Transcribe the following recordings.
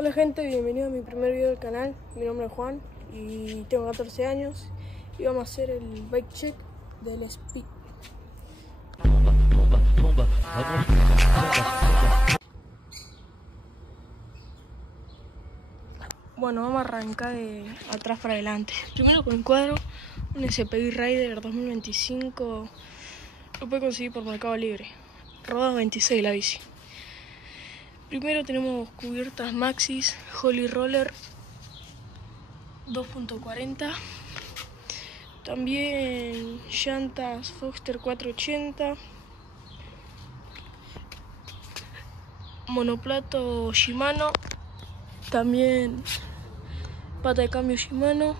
Hola gente, bienvenido a mi primer video del canal. Mi nombre es Juan y tengo 14 años y vamos a hacer el bike check del Speed. Bueno, vamos a arrancar de atrás para adelante. Primero con el cuadro, un SPI Rider 2025, lo puede conseguir por Mercado Libre. Rodado 26 la bici. Primero tenemos cubiertas Maxxis Holy Roller 2.40. También llantas Foxter 480. Monoplato Shimano. También pata de cambio Shimano.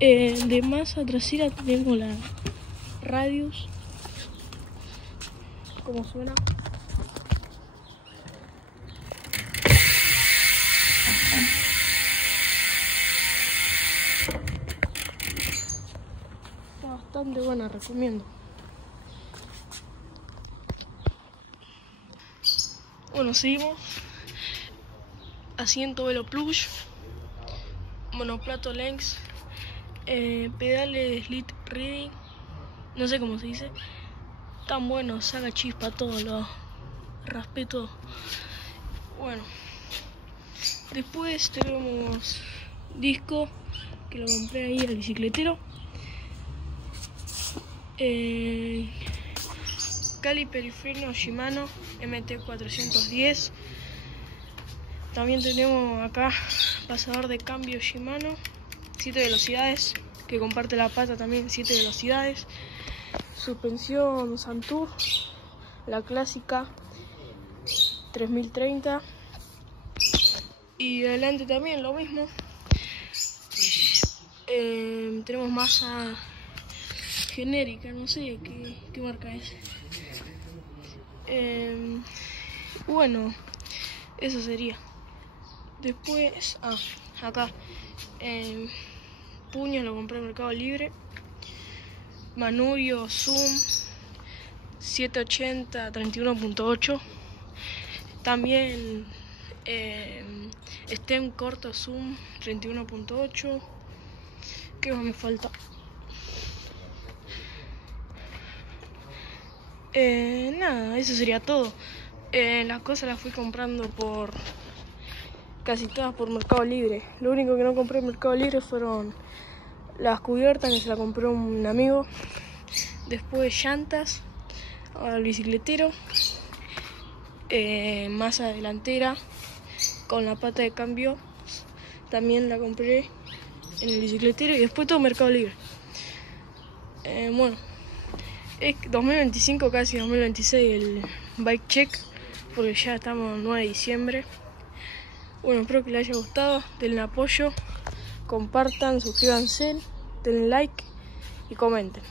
De masa trasera tenemos la Radius. ¿Cómo suena? Está bastante buena, recomiendo. Bueno, seguimos. Asiento Velo Plush, monoplato Lynx, pedales Slit Reading, no sé cómo se dice. Tan bueno, saca chispa todo, lo raspé todo. Bueno, después tenemos disco, que lo compré ahí al bicicletero. Caliper y freno Shimano MT410. También tenemos acá pasador de cambio Shimano 7 velocidades, que comparte la pata también 7 velocidades. Suspensión Santur, la clásica 3030. Y adelante también lo mismo. Tenemos masa genérica, no sé qué marca es. Bueno, eso sería. Después, acá, puño lo compré en Mercado Libre. Manubrio Zoom 780 31.8. También stem corto Zoom 31.8. ¿Qué más me falta? Nada, eso sería todo. Las cosas las fui comprando casi todas por Mercado Libre. Lo único que no compré en Mercado Libre fueron las cubiertas, que se la compró un amigo. Después llantas al bicicletero, masa delantera con la pata de cambio, también la compré en el bicicletero. Y después todo Mercado Libre. Bueno, es 2025, casi 2026 el bike check, porque ya estamos el 9 de diciembre. Bueno, espero que les haya gustado, denle apoyo, compartan, suscríbanse, denle like y comenten.